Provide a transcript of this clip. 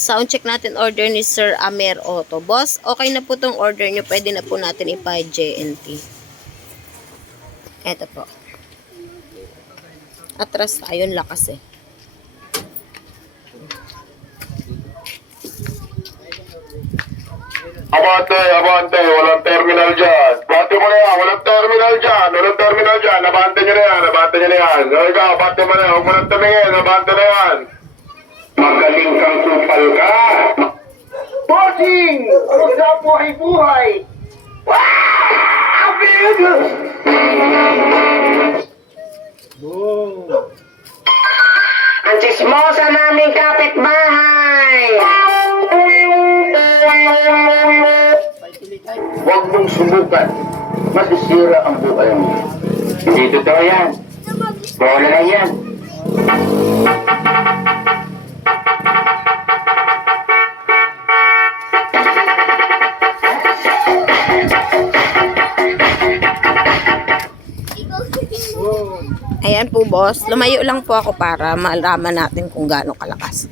sound check natin order ni Sir Amer Auto. Boss, okay na po tong order nyo. Pwede na po natin ipa-JNT. Eto po. Atras tayo, lakas eh. Abante, abante, walang terminal dyan. Abante mo na yan, walang terminal dyan. Walang terminal dyan, abante nyo na yan, abante nyo na yan. Ikaw, abante mo na yan, huwag mo nang tumingin, abante na yan. Magaling kang kupal ka. Bossing! Ano sa buhay-buhay? Wow! Big! Boom! Ang chismosa naming kapitbahay! Huwag mong subukan. Masisira ang buhay mo. Hindi totoo yan. Bola lang yan. Ayan po boss, lumayo lang po ako para malaman natin kung gaano kalakas.